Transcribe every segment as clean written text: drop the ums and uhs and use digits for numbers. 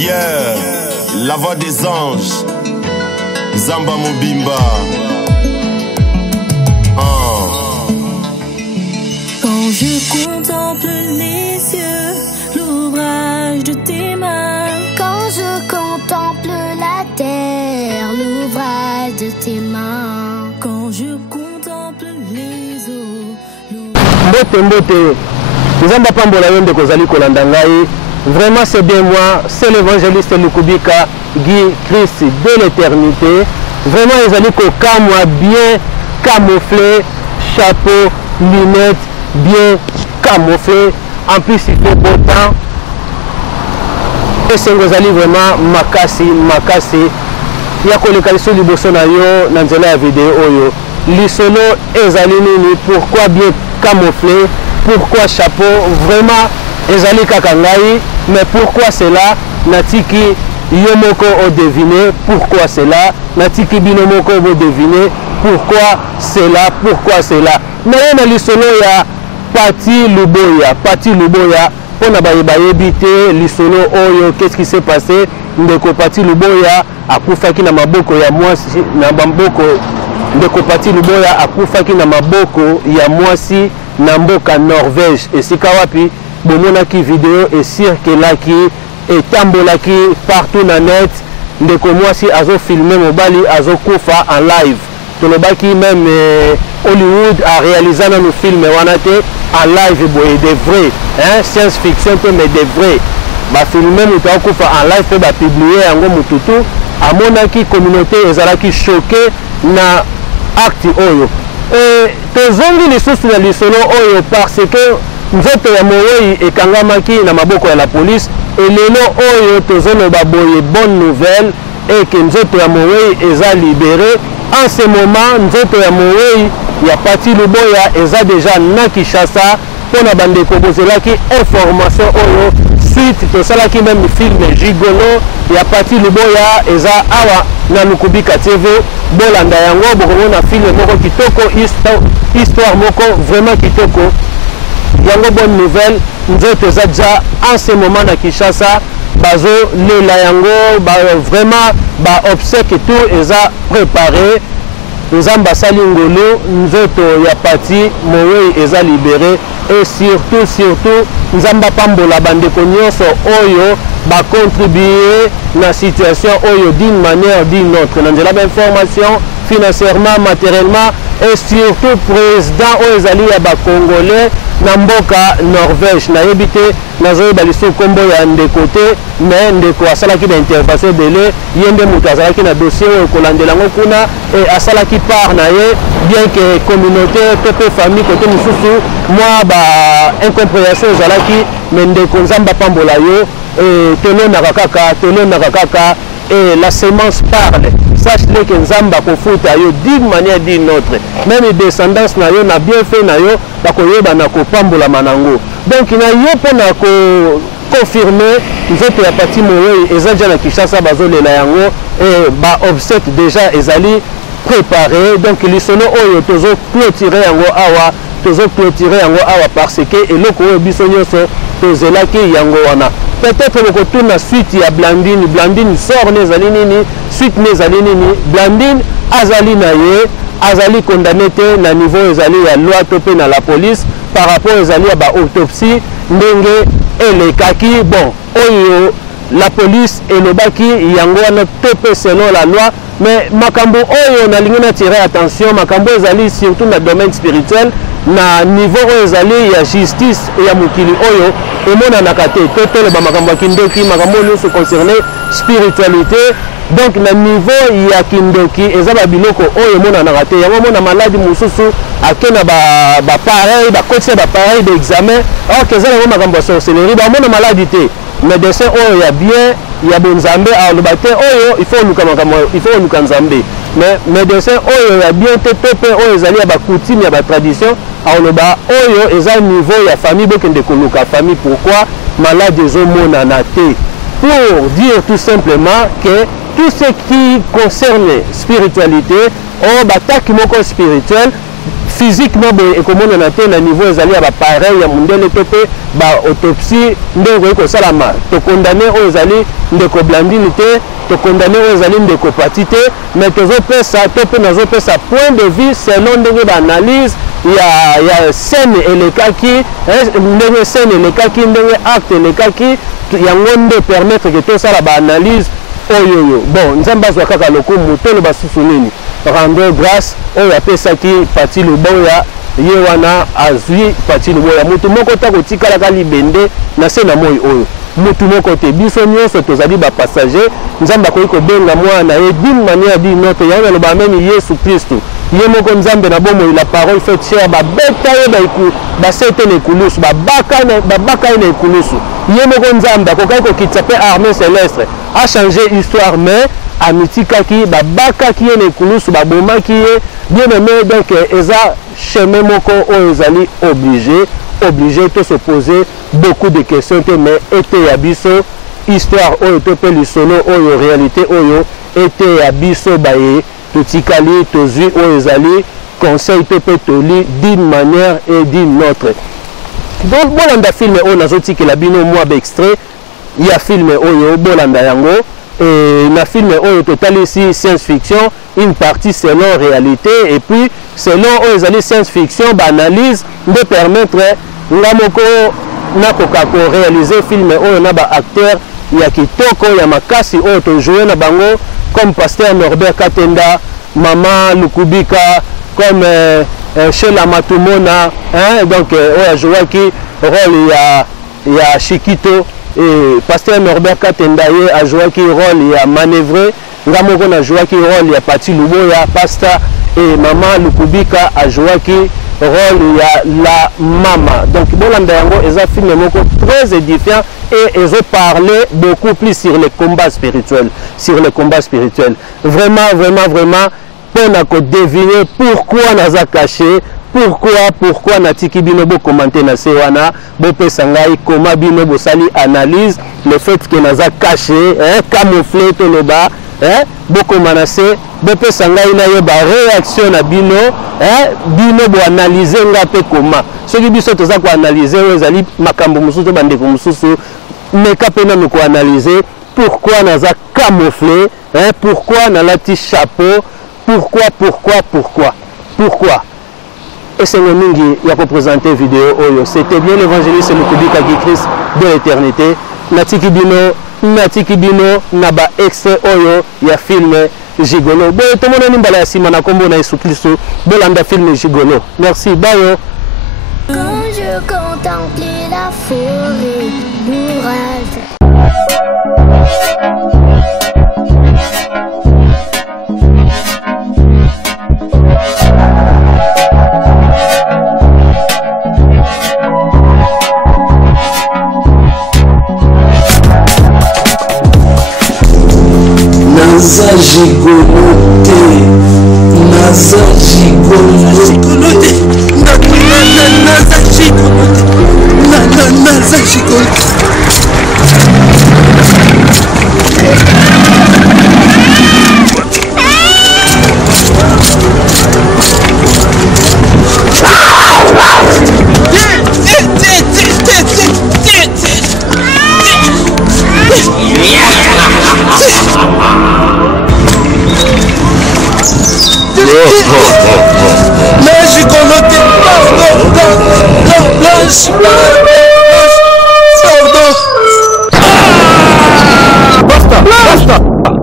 Yeah, la voix des anges, Zamba Mobimba. Quand je contemple les cieux, l'ouvrage de tes mains. Quand je contemple la terre, l'ouvrage de tes mains. Quand je contemple les eaux, Mbote, Nzamba Pambola Yonde Kozali Kolanda Ngai. Vraiment c'est bien moi, c'est l'évangéliste Lukubika Guy Christ de l'éternité. Vraiment ils allaient moi bien camouflé, chapeau, lunettes, bien camouflé. En plus il fait beau temps. Et c'est vraiment makasi. Il y a koleka liso liboso na yo na nzela ya vidéo oyo. Lisolo ezali nini, pourquoi bien camouflé, pourquoi chapeau, vraiment ezali kaka ngai, mais pourquoi cela natiki yo moko o deviner pourquoi cela, natiki bino moko o deviner pourquoi cela. Mais na lisolo ya Pati Luboya pona bayebi te lisolo oyo, qu'est-ce qui s'est passé? Ndeko Pati Luboya akufaki na maboko ya mwasi na maboko. Ndeko Pati Luboya akufaki na maboko ya mwasi na mboka Norvège. Esika wapi bomonaki video esirkelaki etambolaki partout na net. Ndeko mwasi azo filmer mobali azo kufa en live. Tolobaki même Hollywood a réalisé nos films wanate en live boye de vrai, hein, science fiction mais de vrai. Ba filmer mutu akufa en live pe ba publier yango mututu amonaki communauté ezalaki choquée na acte oyo. Tozongi lisusu na lisolo oyo parce que nzoto ya Moïse ekangamaki na maboko ya la police et lelo oyo tozoloba boye bonne nouvelle et que nzoto ya Moïse eza libéré. En ce moment nzoto ya Moïse ya Pati Luboya eza déjà na Kinshasa pona bandeko bozelaki information oyo suite tosalaki même film Gigolo ya Pati Luboya eza awa na Lukubika TV. Bolanda yango bokomona film moko kitoko, histoire moko vraiment kitoko. Yango bonne nouvelle, nzoto eza déjà en ce moment na Kinshasa bazo lela yango vraiment ba obsèque et tout eza préparé. Nzamba sali ngolo nzoto ya Pati Moïse eza libéré et surtout Nzamba Pambola bandeko nyonso oyo ba contribuer na situation oyo d'une manière d'une autre na nzela information financièrement, matériellement et surtout président oyo ezali ya ba congolais na mboka Norvège na yebite nazo baliso kombo ya ndeko te mais ndeko asalaki na intervention belé yende mutu azalaki na dossier oyo kolandela ngo kuna et asalaki part na ye bien que communauté pe famille côté mususu moi ba incompréhension ezalaki mais ndeko Nzamba Pambola yo et telo na kaka et la semence parle. Sache-le que Nzamba kofuta yo d'une manière d'une autre. Même les descendants na yo na bien fait na yo bakoyeba na kopambola manango. Donc na yo pona ko confirmer nzoto ya Pati Moïse ezaja na Kinshasa bazolela yango et ba obsèque déjà ezali préparé. Donc lisolo oyo tozo clôturer yango awa parce que eloko oyo biso nyonso tozelaki yango wana. Peut-être le retour na suite ya Blandine sort nezali nini, suite nezali nini, Blandine azali na ye, azali condamné te na niveau ezali ya loi topé na la police par rapport ezali ya ba autopsie ndenge elekaki. Bon, oyo la police elobaki yango wana topé selon la loi, mais makambo oyo na lingi na tirer attention, makambo ezali surtout na domaine spirituel na niveau oyo ezali ya justice ya mokili oyo emonanaka te totole bamakambo ya kindoki makambo nyonso concerné spiritualité. Donc na niveau ya kindoki eza babiloko oyo emonanaka te yango mona maladi mosusu ake na bapareil bakotisa bapareil d'examen alors que eza nango makambo ya sorcellerie bamona maladi te. Médecin oyo ya bien ya bonzambe aloba te oyo il faut oluka nzambe, mais médecin oyo ya bien te to pe oyo ezali ya bakutime ya batradition aloba oyo eza niveau ya famille bokende koluka famille. Pourquoi malade ezomonana te? Pour dire tout simplement que tout ce qui concerne spiritualité o bataki moko spirituel physiquement et comme on a été à niveau ezali ya pareil ya mundele pepe ba autopsie ndeko ko salama to condamné aux ezali ndeko blandine te to condamné aux ezali ndeko patite mais tozo pesa to pe nazo pesa point de vue selon ndenge ba analyse ya scène elekaki ndenge scène elekaki ndenge acte elekaki yango nde permettre que tout ça la ba analyse oyoyo bon nzamba zwa kaka lokumu tolo basusu nini rendre grâce oyo apesaki pati luboya ye wana azwi pati luboya mutu moko tako tikalaka libende na se na moi oyo mutu moko te biso nyonso tozali ba passager nzamba koyi kobenga mwana ye d'une manière d'une autre yana loba même Yesu Kristo ye moko nzambe na bomo la parole fait cher ba beta ye ba iku ba sete ne kulusu ba baka ne kulusu ye moko nzambe akokai ko kitsape armée céleste a changé histoire mais amitikaki ba bakaki ye ne kulusu ba bomaki ye bien aimé donc eza chemin moko o ezali obligé de se poser beaucoup de questions mais était ya biso histoire oyo to pe lisolo oyo réalité oyo était ya biso baye totikali tozwi oyo ezali conseil to pe toli d'une manière et d'une autre donc bolanda film oyo nazotikela bino mwa ba extrait ya film oyo bolanda yango et na film oyo totali ici science fiction une partie selon réalité et puis selon oyo ezali science fiction ba analyse de permettre ngamoko nakoka ko réaliser film oyo na ba acteur ya kitoko ya makasi oyo to jouer na bango comme pasteur Norbert Katenda Mama Lukubika comme Sheila Matumona hein donc oyo jouer ki rôle ya Shikito et pasteur Norbert Katenda ye a joué ki rôle ya manœuvrer ngamoko na jouer ki rôle ya Pati Luboya pasta et Mama Lukubika a joué ki rôle ya la mama donc bolanda yango eza film moko très édifiant et ils ont parlé beaucoup plus sur les combats spirituels vraiment pour deviner pourquoi naza caché pourquoi natiki bino bo commenter na sewana bo pesa ngai comment bino bo sali analyse le fait que naza caché camouflé to le bas beaucoup menacé bopé sangai na ye ba réaction na bino bino bo analyser ngape comment ce qui biso toza ko analyser ezali makambo mususu bandeko mususu mais kapena no ko analyser pourquoi naza camouflé pourquoi na lati chapeau pourquoi et c'est le mingi ya ko présenter vidéo oyo c'était bien l'évangéliste Lukubika Christ de l'éternité natiki bino na ba extrait oyo ya film Gigolo bo to mona ni mbala ya sima na kombo na Yesu Kristo bolanda film Gigolo merci bayo. Quand je contemplais la forêt, l'orage. Naza gigolote naza gigolote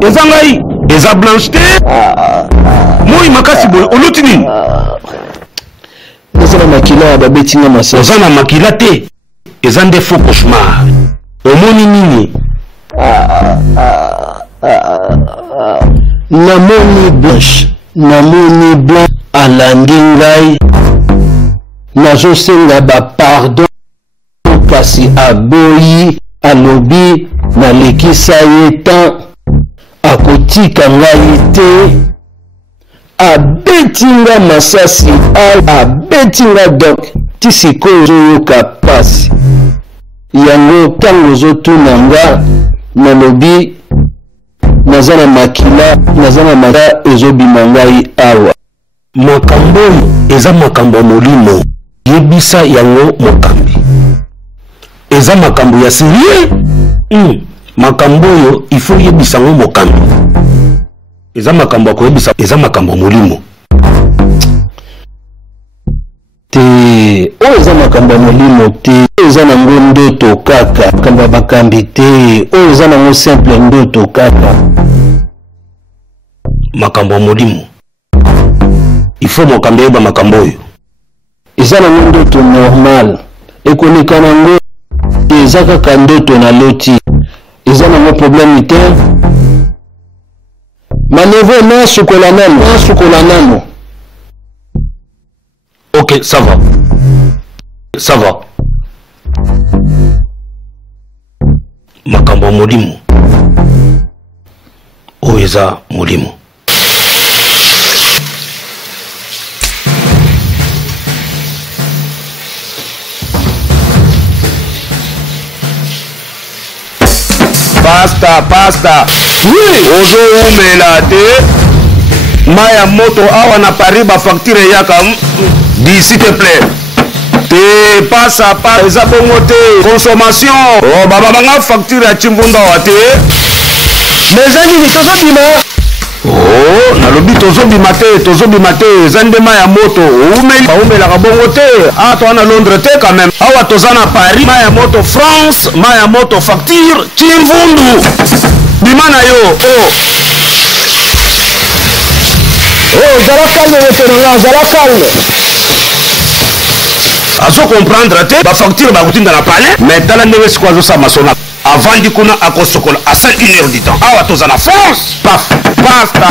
ezangai eza blanche te moi makasi boy olutini eza na makila babetinga masasi eza na makila te eza nde faux cauchemar omoni nini namoni blanche alandi ngai nazosenga bapardon kasi aboyi alobi nalekisa ye tan akotika ngai te abetinga masasi abetinga donc ti sikoyo ozoyoka pasi yango ntango ozotuna nga nalobi naza na makila naza na maka ezobima ngai awa makambo eza makambo molimo yebisa yango mokambi eza makambo ya sérieux makambo yo il faut yebisa yango mokambi eza makambo akoyebisa eza makambo molimo te oyo eza makambo ya molimo te oyo eza nango ndoto kaka makambo ya bakambi te oyo eza nango simple ndoto kaka makambo ya molimo il faut mokambi yeba makambo oyo eza nango ndoto normal ekoleka nango eza kaka ndoto na loti eza nango problème te manevo nasukola nano ok ça va makambo ya molimo oyo eza molimo pasta ozo umela te maya moto awa na Paris ba facture yaka di s'il te plaît te pasa eza bongo te consommation oh baba banga facture ya chimbunda wa te mais nini tozobima oh nalobi tozobima te eza nde maya moto baumelaka bongo te awa toza na Londres te quand même awa toza na Paris maya moto France maya moto facture chimbundu bima na yo zala calme vétérinaire zala calme azo comprendre te bafacture bakotinda na palais mais tala ndenge sikoyo azosama sona avandi kuna akosokola à 1h du temps awa toza na France pasta